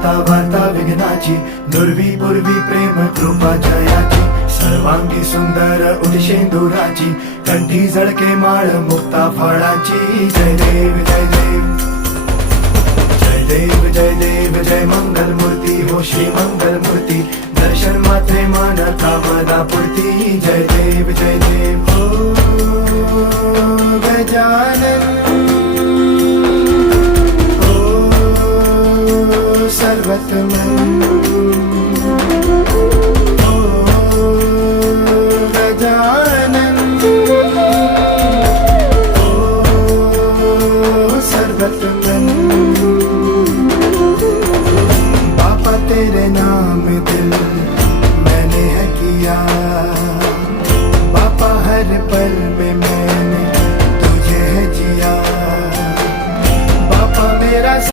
दाता वार्ता विघ्नाची, नुरवी पूर्वी प्रेम कृपा जयाची, सर्वांगी सुंदर उदिशेंदुराची, कंठी झळके माळ मुक्ता फळाची. जय देव जय देव जय देव जय देव जय मंगल मूर्ती हो श्री मंगल मूर्ती, दर्शन मात्रे मान कामना पूर्ती. जय देव जय देव ओ गजानन ओ सर्वतमन.